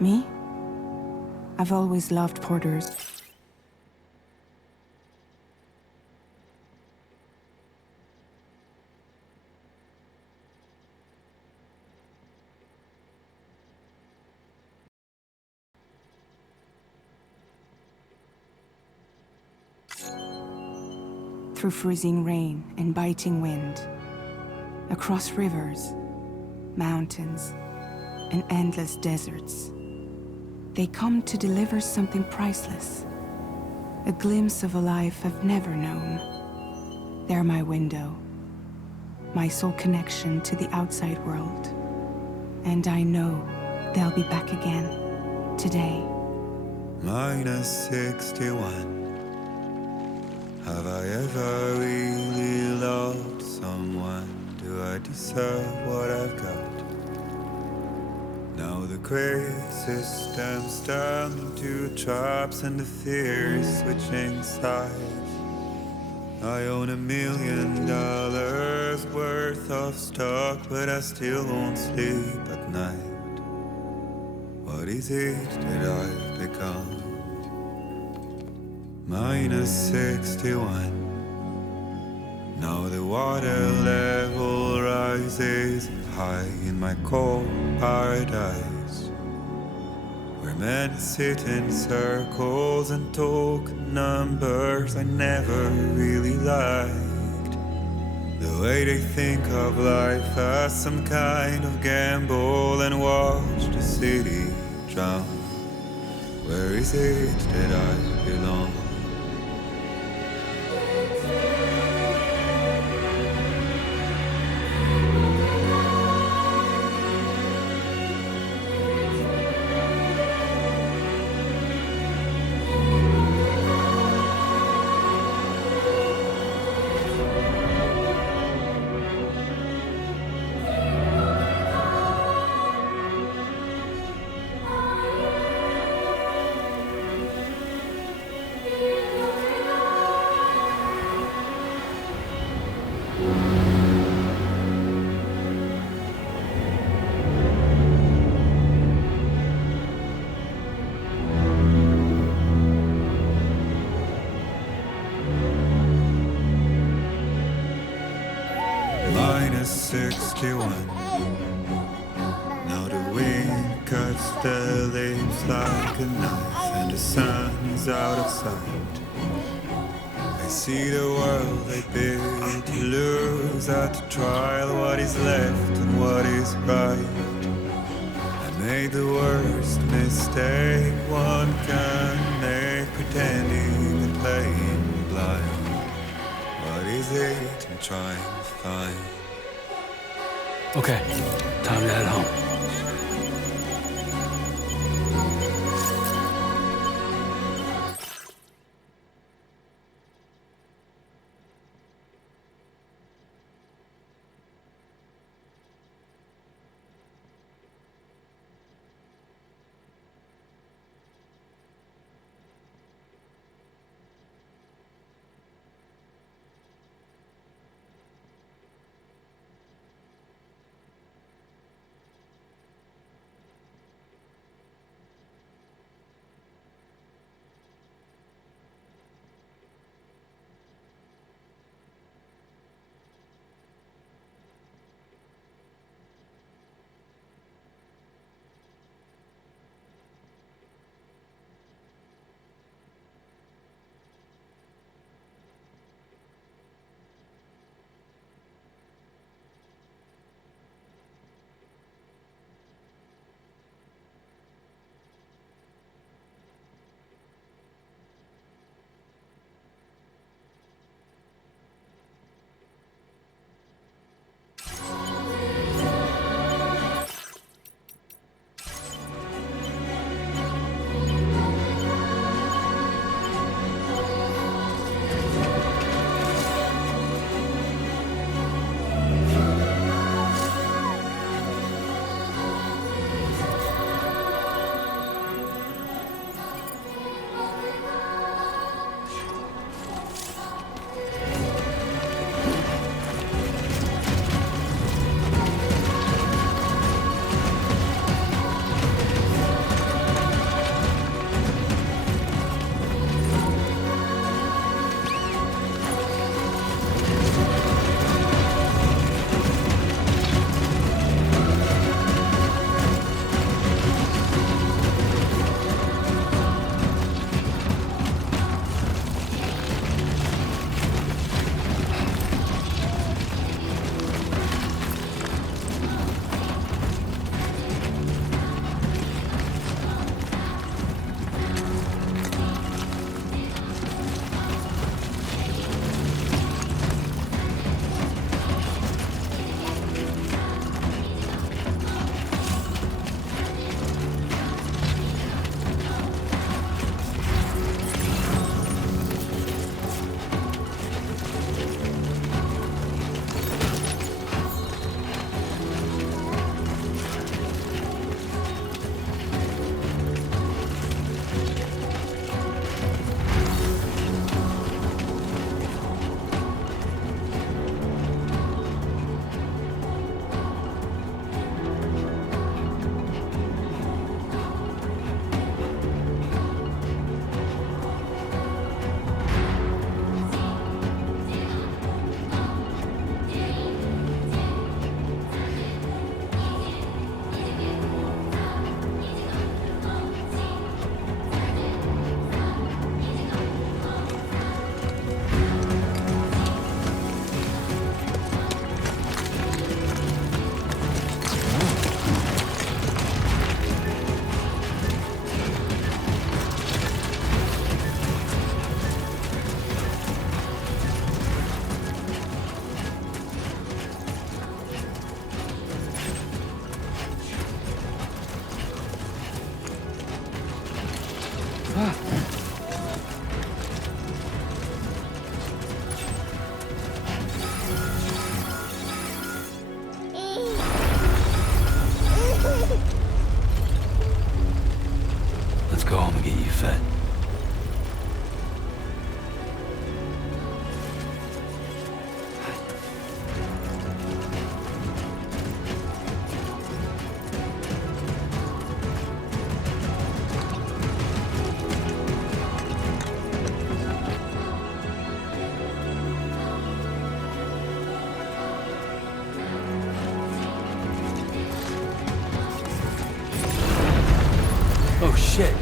Me? I've always loved porters. Through freezing rain and biting wind, across rivers, mountains, and endless deserts, they come to deliver something priceless, a glimpse of a life I've never known. They're my window, my sole connection to the outside world. And I know they'll be back again, today. -61. Have I ever really loved someone? Do I deserve what I've got? Now the grave system's turned into traps and the fears switching sides. I own $1 million worth of stock, but I still won't sleep at night. What is it that I've become? -61. Now the water level rises high in my cold paradise, where men sit in circles and talk numbers I never really liked. The way they think of life as some kind of gamble and watch the city drown. Where is it that I belong? -61. Now the wind cuts the leaves like a knife, and the sun is out of sight. I see the world I built to lose at the trial, what is left and what is right. I made the worst mistake one can make, pretending and playing blind. What is it I'm trying to find? Okay, time to head home. Let's go home and get you fed. Oh shit.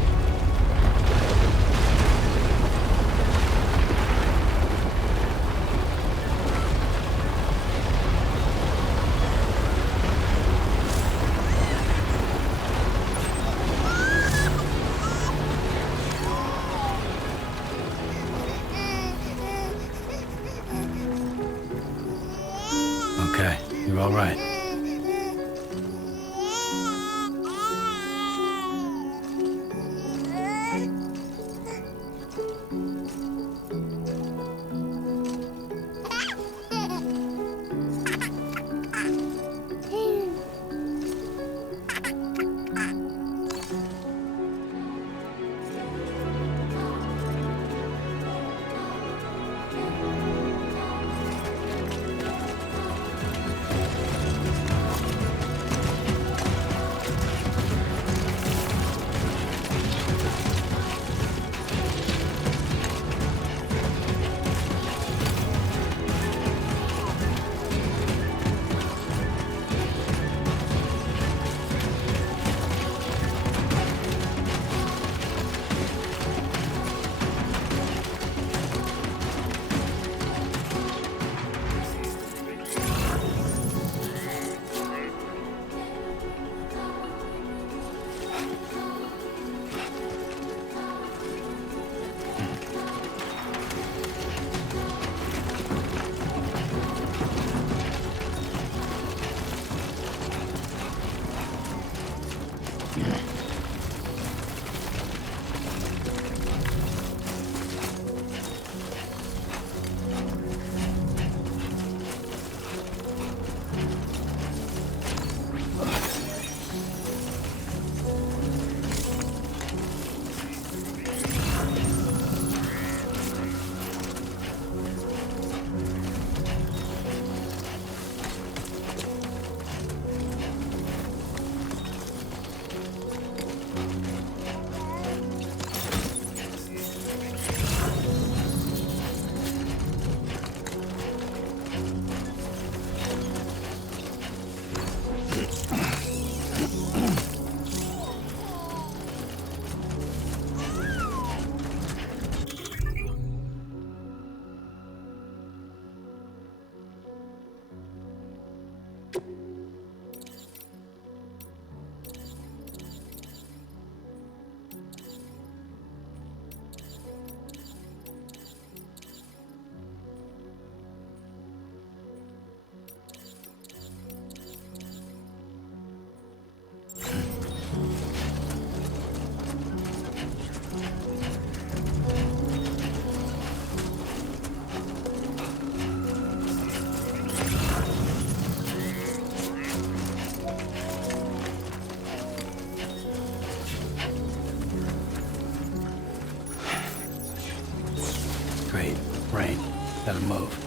Okay, you're all right. Great. Rain. Gotta move.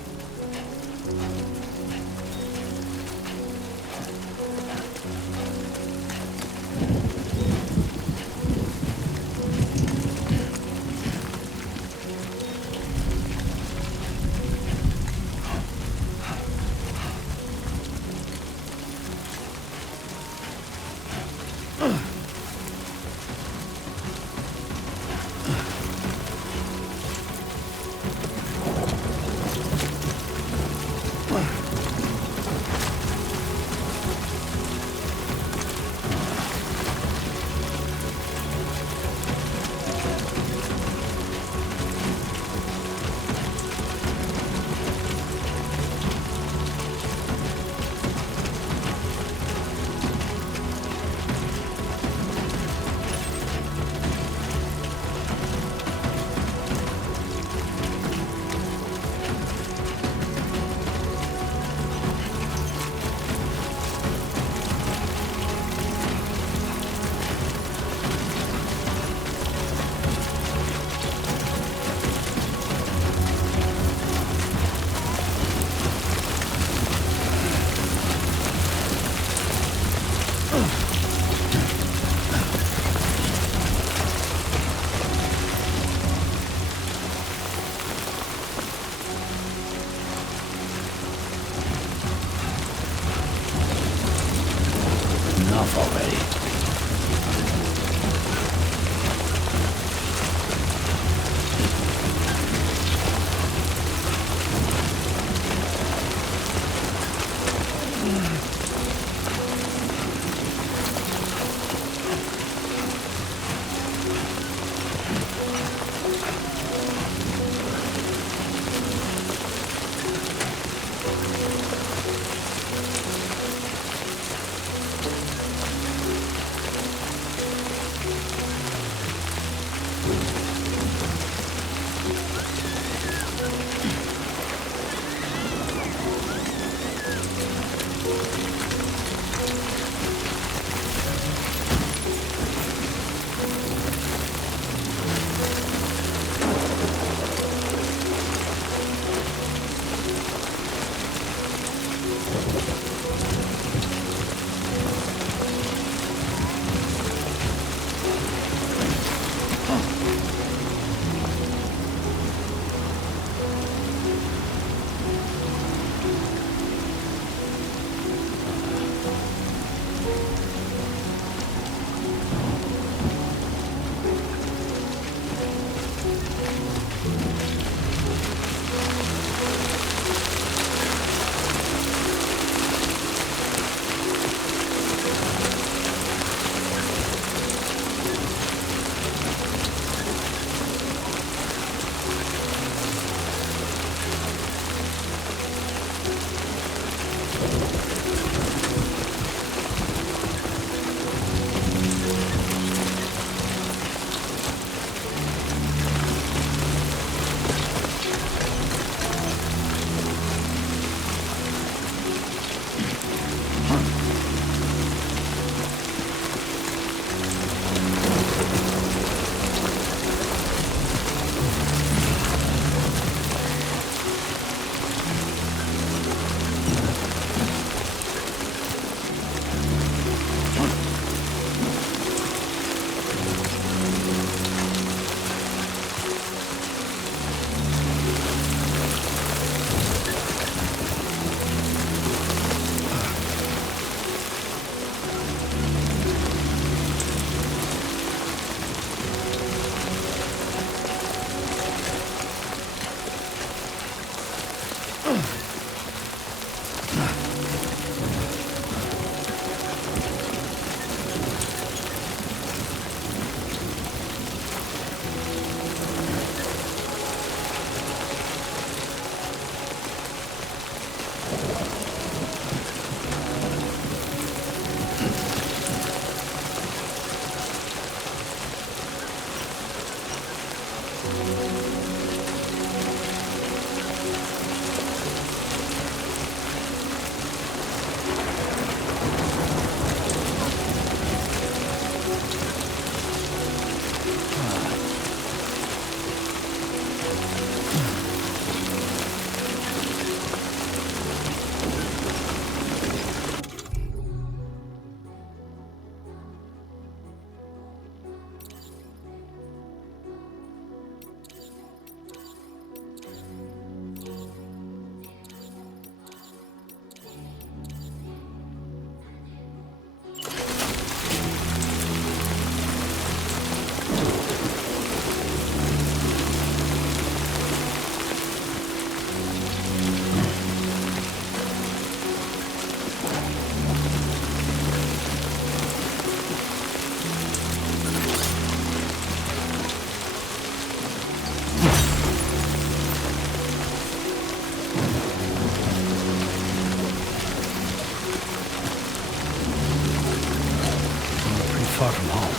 Far from home.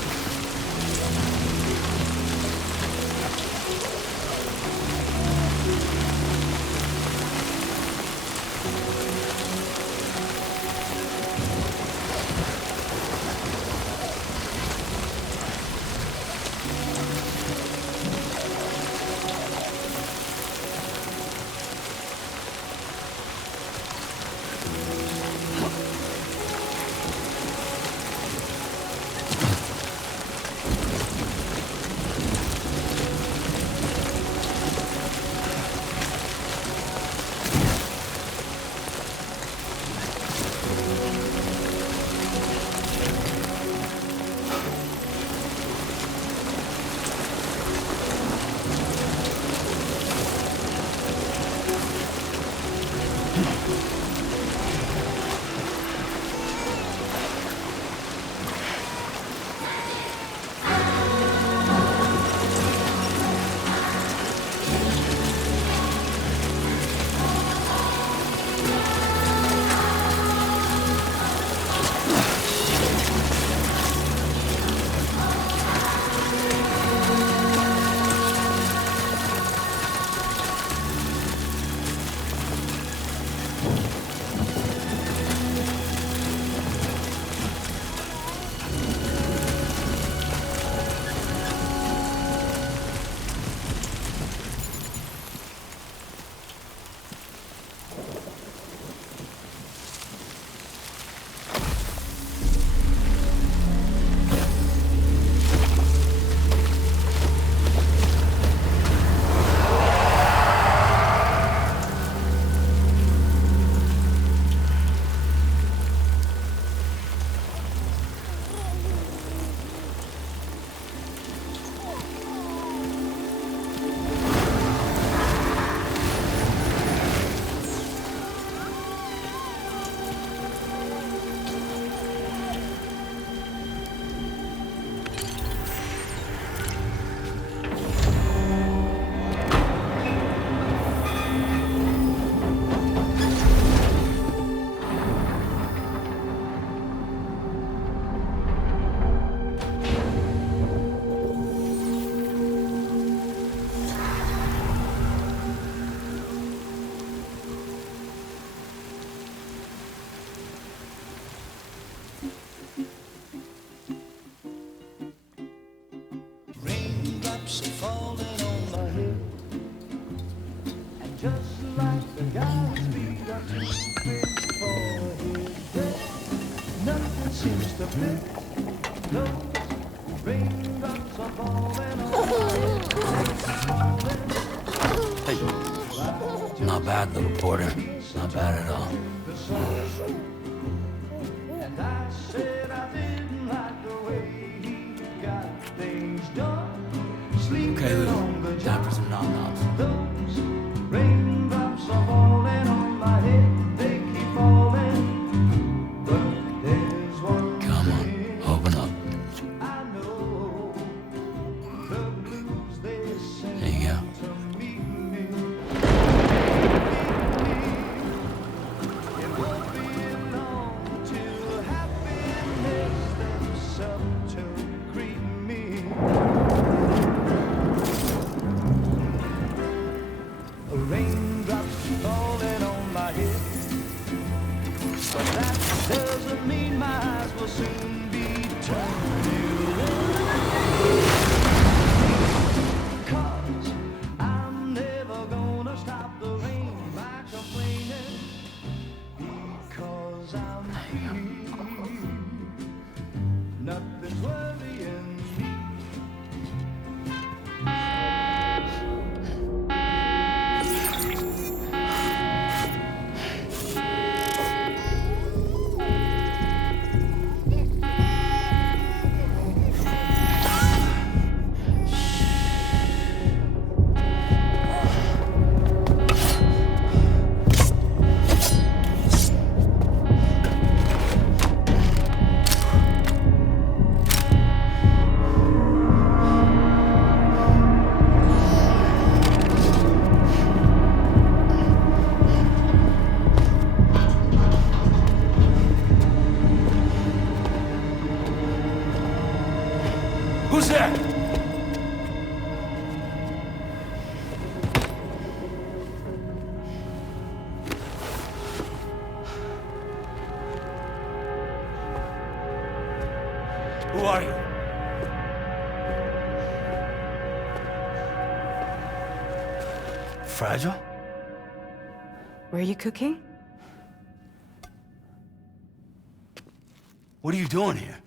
Not bad, little porter. Not bad at all. Okay, Lou. Time for some nom-noms. Come on, open up. There you go. fragile? Were you cooking? What are you doing here?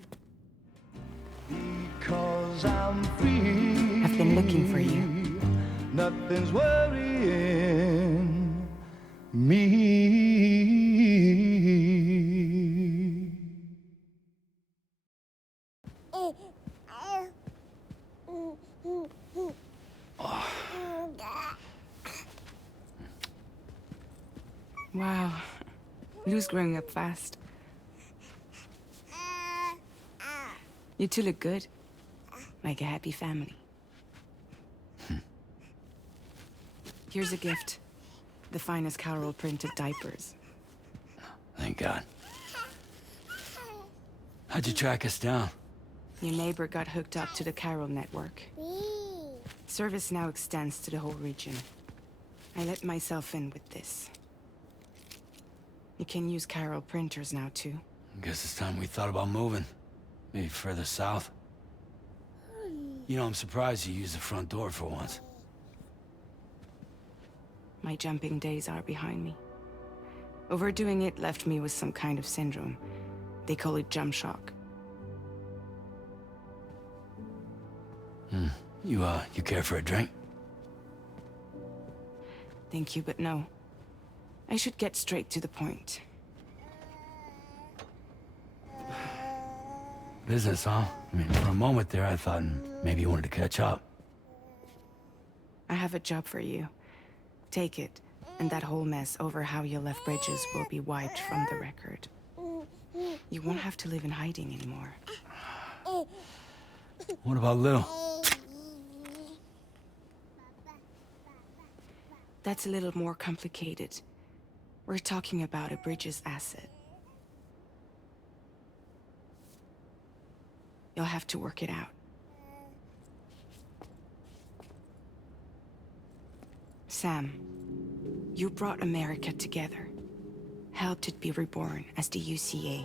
Because I'm free. I've been looking for you. Nothing's worrying me. Wow. Lou's growing up fast. You two look good. Like a happy family. Here's a gift. The finest Carol printed diapers. Thank God. How'd you track us down? Your neighbor got hooked up to the Carol network. Service now extends to the whole region. I let myself in with this. You can use Carol printers now, too. Guess it's time we thought about moving. Maybe further south. You know, I'm surprised you used the front door for once. My jumping days are behind me. Overdoing it left me with some kind of syndrome. They call it jump shock. You care for a drink? Thank you, but no. I should get straight to the point. Business, huh? I mean, for a moment there, I thought maybe you wanted to catch up. I have a job for you. Take it, and that whole mess over how you left bridges will be wiped from the record. You won't have to live in hiding anymore. What about Lou? That's a little more complicated. We're talking about a bridges asset. You'll have to work it out. Sam, you brought America together. Helped it be reborn as the UCA.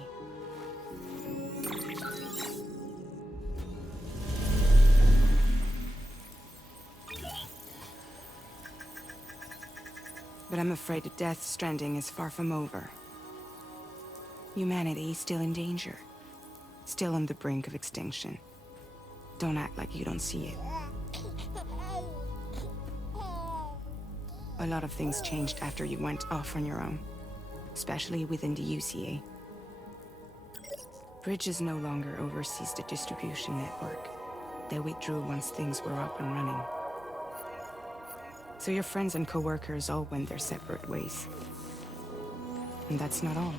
But I'm afraid the death stranding is far from over. Humanity is still in danger. Still on the brink of extinction. Don't act like you don't see it. A lot of things changed after you went off on your own. Especially within the UCA. Bridges no longer oversees the distribution network. They withdrew once things were up and running. So your friends and co-workers all went their separate ways. And that's not all.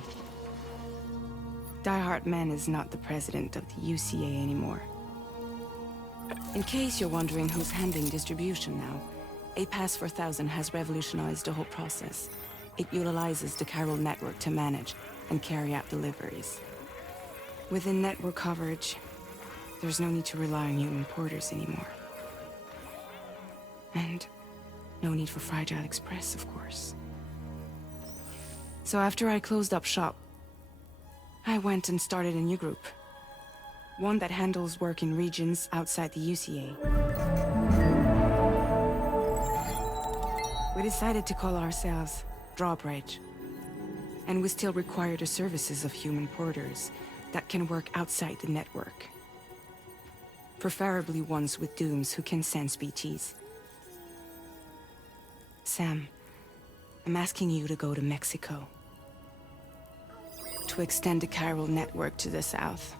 Die Hard Man is not the president of the UCA anymore. In case you're wondering who's handling distribution now, A Pass 4000 has revolutionized the whole process. It utilizes the Carol network to manage and carry out deliveries. Within network coverage, there's no need to rely on human porters anymore. And no need for Fragile Express, of course. So after I closed up shop, I went and started a new group. One that handles work in regions outside the UCA. We decided to call ourselves Drawbridge. And we still require the services of human porters that can work outside the network. Preferably ones with dooms who can sense BTs. Sam, I'm asking you to go to Mexico. To extend the Carol network to the south.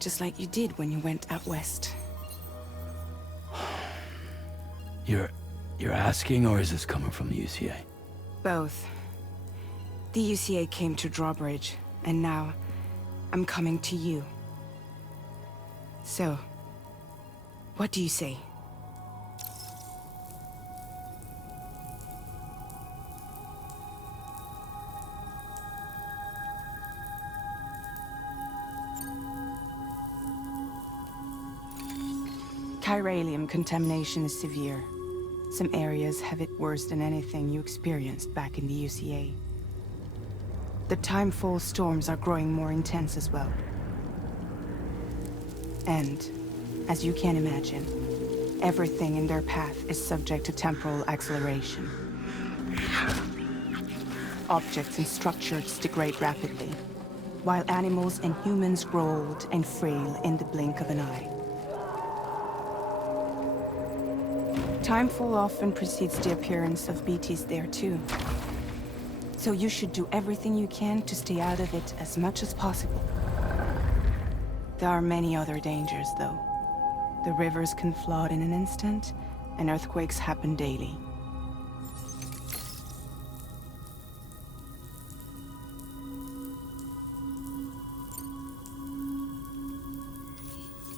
Just like you did when you went out west. You're asking, or is this coming from the UCA? Both. The UCA came to Drawbridge, and now I'm coming to you. So, what do you say? Chiralium contamination is severe. Some areas have it worse than anything you experienced back in the UCA. The timefall storms are growing more intense as well. And, as you can imagine, everything in their path is subject to temporal acceleration. Objects and structures degrade rapidly, while animals and humans grow old and frail in the blink of an eye. Timefall often precedes the appearance of BTs there too. So you should do everything you can to stay out of it as much as possible. There are many other dangers, though. The rivers can flood in an instant, and earthquakes happen daily.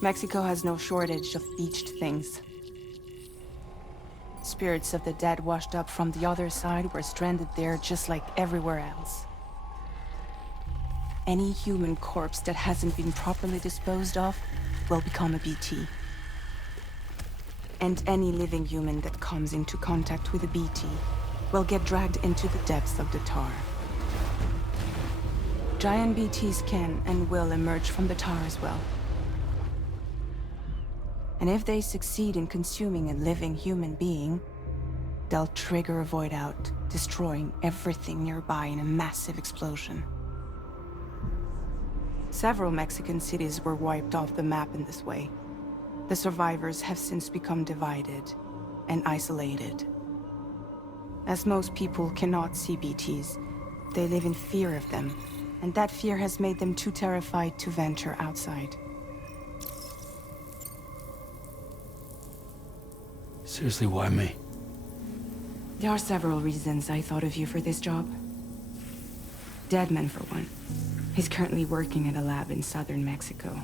Mexico has no shortage of beached things. Spirits of the dead washed up from the other side were stranded there just like everywhere else. Any human corpse that hasn't been properly disposed of will become a BT. And any living human that comes into contact with a BT will get dragged into the depths of the tar. Giant BTs can and will emerge from the tar as well. And if they succeed in consuming a living human being, they'll trigger a void out, destroying everything nearby in a massive explosion. Several Mexican cities were wiped off the map in this way. The survivors have since become divided and isolated. As most people cannot see BTs, they live in fear of them, and that fear has made them too terrified to venture outside. Seriously, why me? There are several reasons I thought of you for this job. Deadman, for one. He's currently working at a lab in southern Mexico.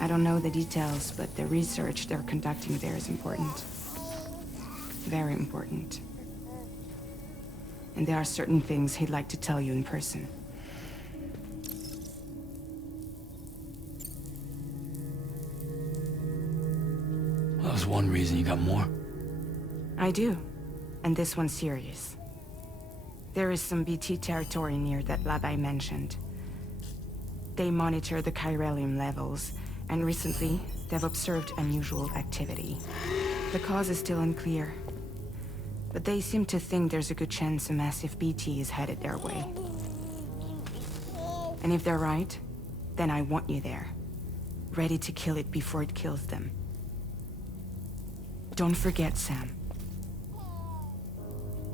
I don't know the details, but the research they're conducting there is important. Very important. And there are certain things he'd like to tell you in person. Well, that was one reason. You got more? I do. And this one's serious. There is some BT territory near that lab I mentioned. They monitor the chiralium levels, and recently, they've observed unusual activity. The cause is still unclear, but they seem to think there's a good chance a massive BT is headed their way. And if they're right, then I want you there, ready to kill it before it kills them. Don't forget, Sam.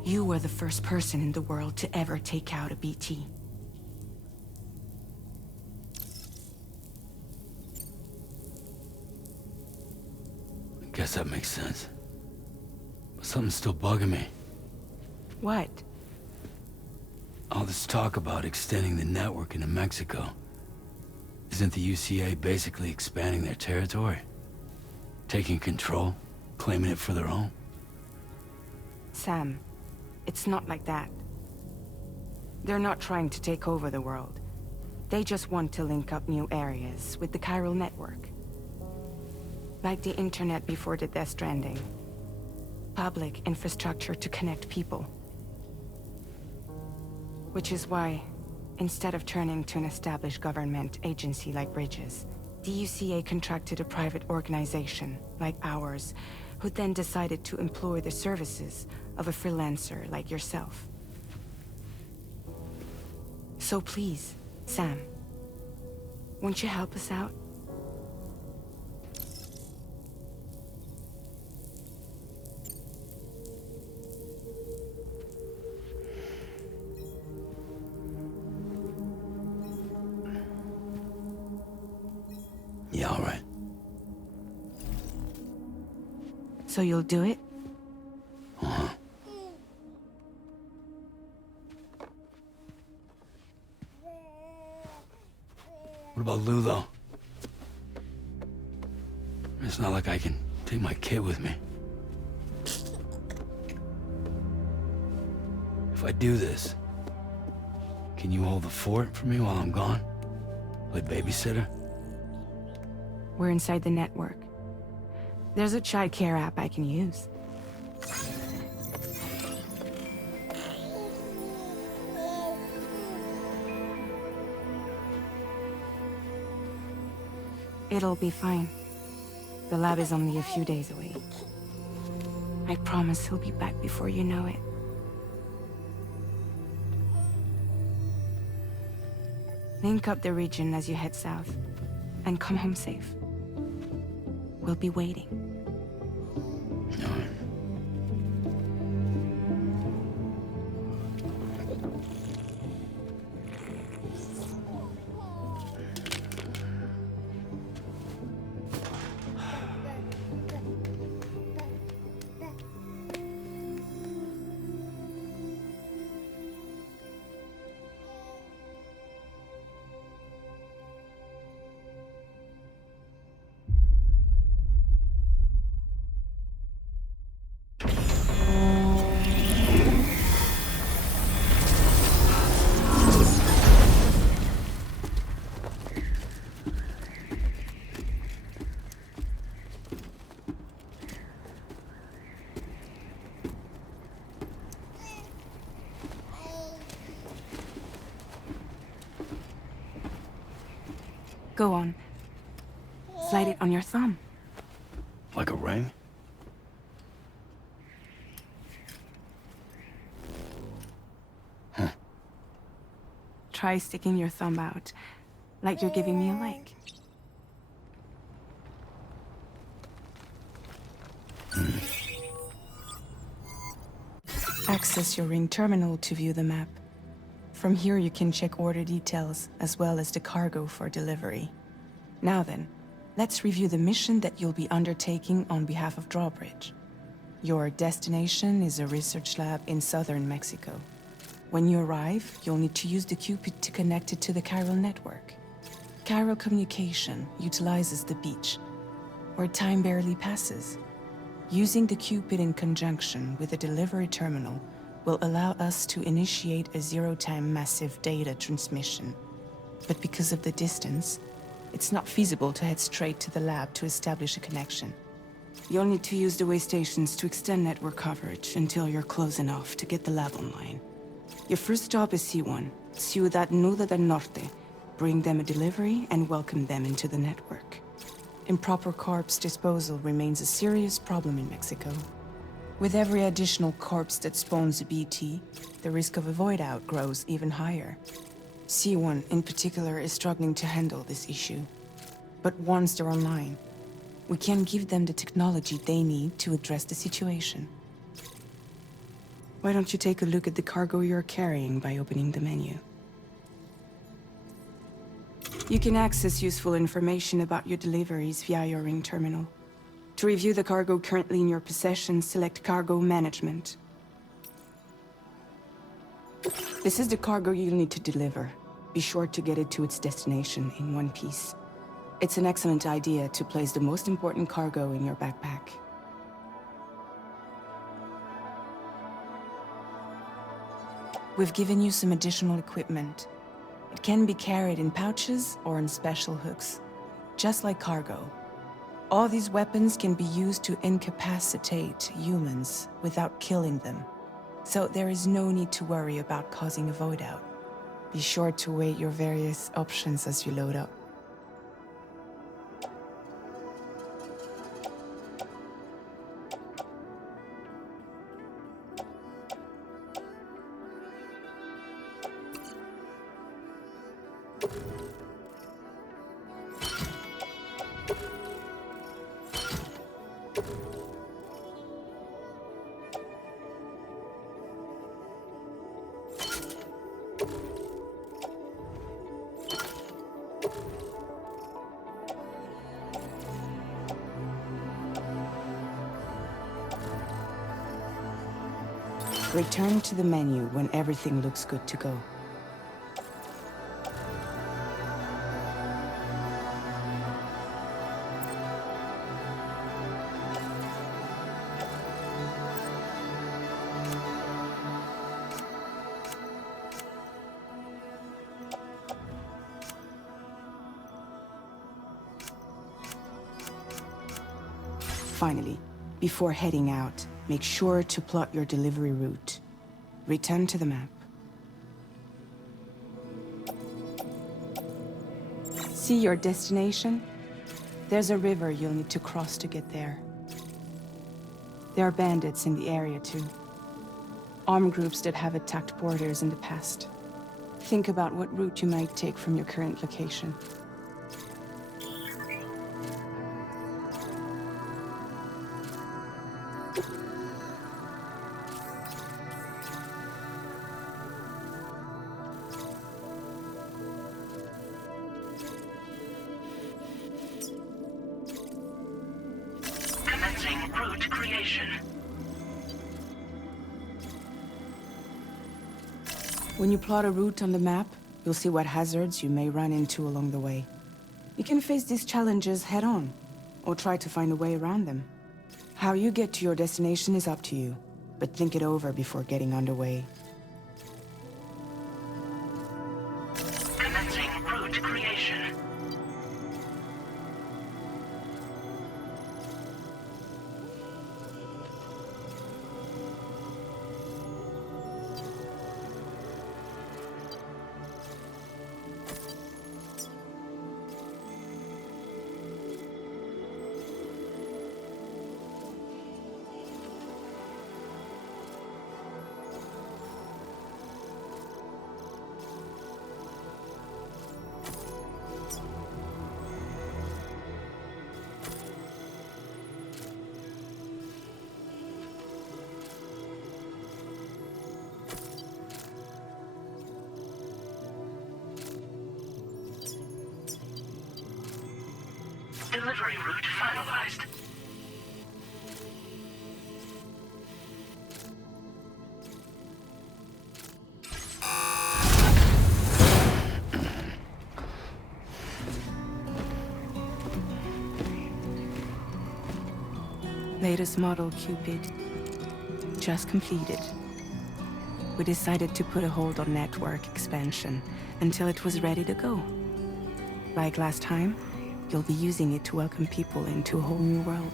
You were the first person in the world to ever take out a BT. I guess that makes sense. But something's still bugging me. What? All this talk about extending the network into Mexico. Isn't the UCA basically expanding their territory? Taking control? Claiming it for their own? Sam, it's not like that. They're not trying to take over the world. They just want to link up new areas with the chiral network. Like the internet before the Death Stranding. Public infrastructure to connect people. Which is why, instead of turning to an established government agency like Bridges, the UCA contracted a private organization, like ours, who then decided to employ the services of a freelancer like yourself. So please, Sam, won't you help us out? Yeah, all right. So you'll do it? Uh-huh. What about Lou, though? It's not like I can take my kid with me. If I do this, can you hold the fort for me while I'm gone? Play babysitter? We're inside the network. There's a child care app I can use. It'll be fine. The lab is only a few days away. I promise he'll be back before you know it. Link up the region as you head south, and come home safe. We'll be waiting. Go on. Slide it on your thumb. Like a ring? Try sticking your thumb out, like you're giving me a like. Access your ring terminal to view the map. From here you can check order details, as well as the cargo for delivery. Now then, let's review the mission that you'll be undertaking on behalf of Drawbridge. Your destination is a research lab in southern Mexico. When you arrive, you'll need to use the Cupid to connect it to the chiral network. Chiral communication utilizes the beach, where time barely passes. Using the Cupid in conjunction with a delivery terminal will allow us to initiate a zero-time massive data transmission. But because of the distance, it's not feasible to head straight to the lab to establish a connection. You'll need to use the way stations to extend network coverage until you're close enough to get the lab online. Your first stop is C1, Ciudad Nuda del Norte. Bring them a delivery and welcome them into the network. Improper corpse disposal remains a serious problem in Mexico. With every additional corpse that spawns a BT, the risk of a void out grows even higher. C1 in particular is struggling to handle this issue. But once they're online, we can give them the technology they need to address the situation. Why don't you take a look at the cargo you're carrying by opening the menu? You can access useful information about your deliveries via your ring terminal. To review the cargo currently in your possession, select Cargo Management. This is the cargo you'll need to deliver. Be sure to get it to its destination in one piece. It's an excellent idea to place the most important cargo in your backpack. We've given you some additional equipment. It can be carried in pouches or in special hooks, just like cargo. All these weapons can be used to incapacitate humans without killing them. So there is no need to worry about causing a void out. Be sure to weigh your various options as you load up. Return to the menu when everything looks good to go. Finally, before heading out, make sure to plot your delivery route. Return to the map. See your destination? There's a river you'll need to cross to get there. There are bandits in the area too. Armed groups that have attacked borders in the past. Think about what route you might take from your current location. Commencing route creation. When you plot a route on the map, you'll see what hazards you may run into along the way. You can face these challenges head-on, or try to find a way around them. How you get to your destination is up to you, but think it over before getting underway. Commencing route creation. Delivery route finalized. Latest model Cupid. Just completed. We decided to put a hold on network expansion until it was ready to go. Like last time, you'll be using it to welcome people into a whole new world.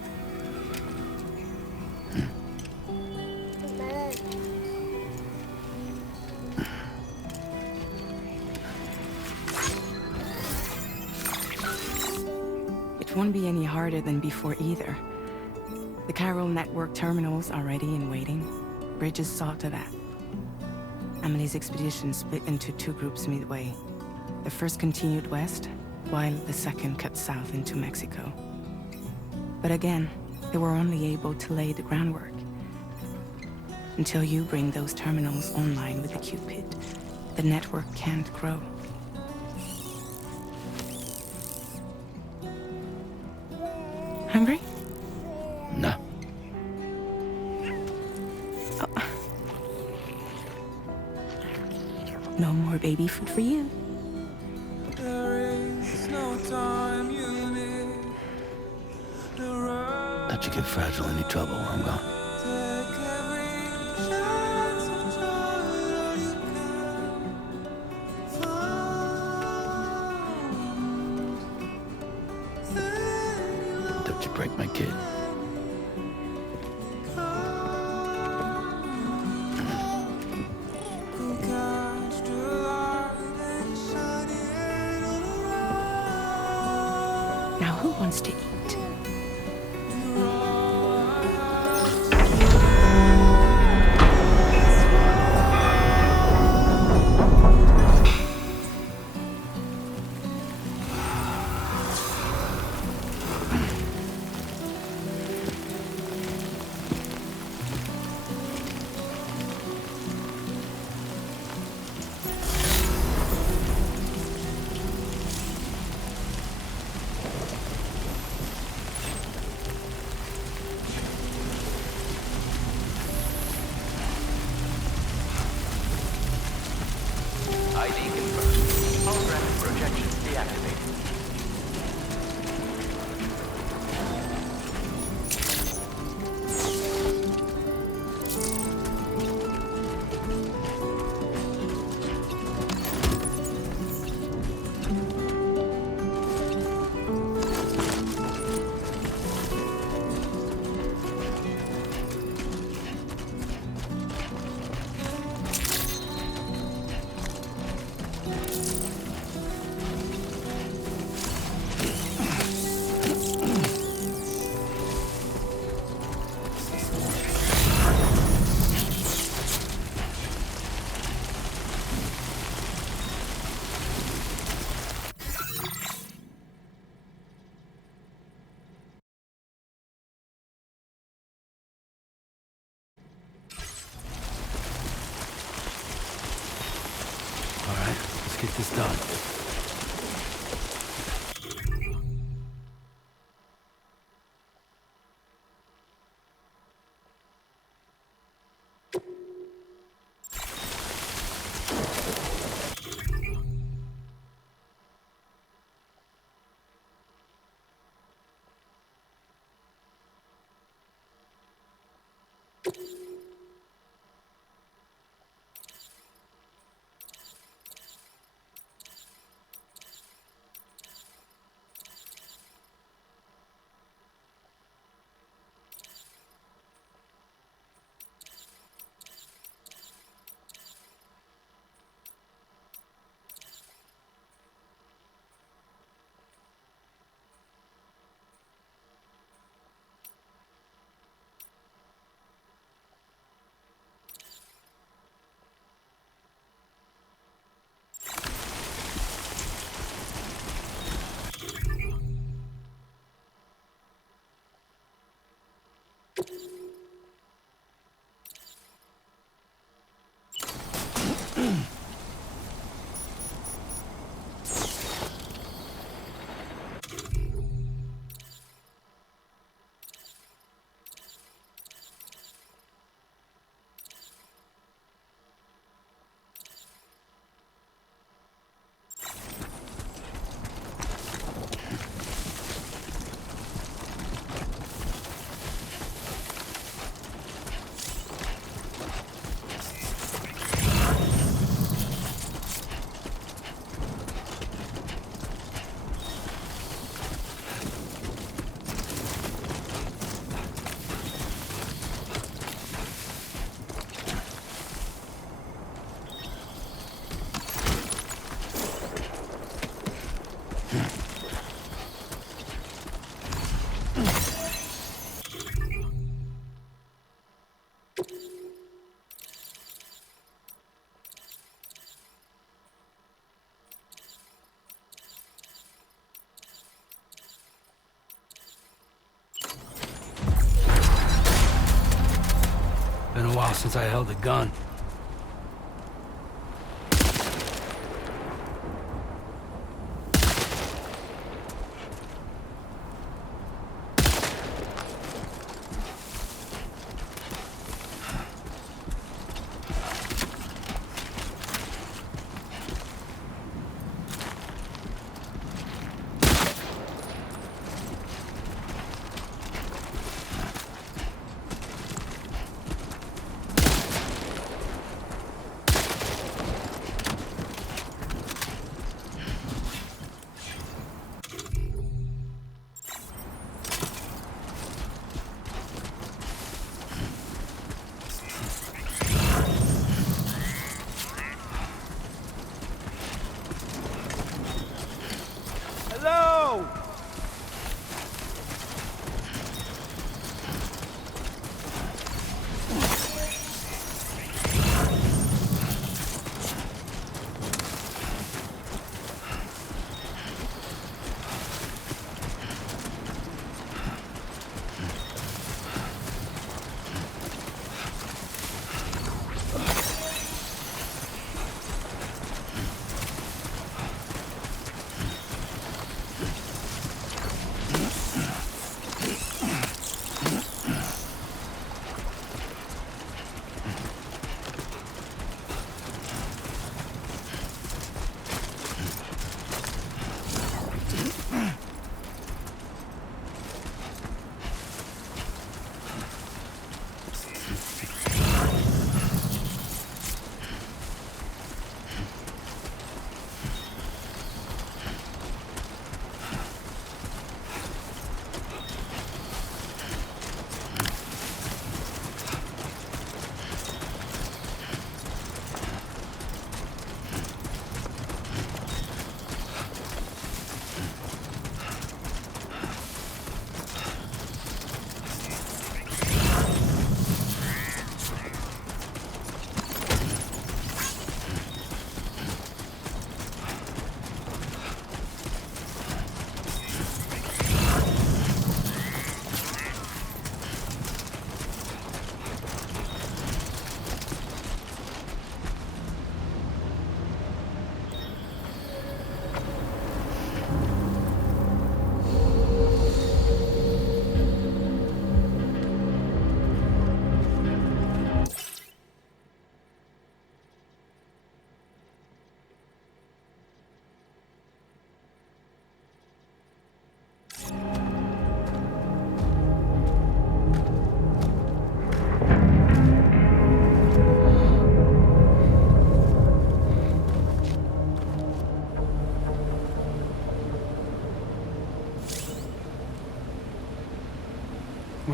It won't be any harder than before either. The Chiral network terminals are ready and waiting. Bridges saw to that. Emily's expedition split into two groups midway. The first continued west, while the second cut south into Mexico. But again, they were only able to lay the groundwork. Until you bring those terminals online with the Cupid, the network can't grow. Hungry? No. Oh. No more baby food for you. Let you get fragile any trouble, I'm gone. Don't you break my kid. Now who wants to eat? ID confirmed. Holographic projections deactivated. get this done. Been a while since I held a gun.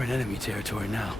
We're in enemy territory now.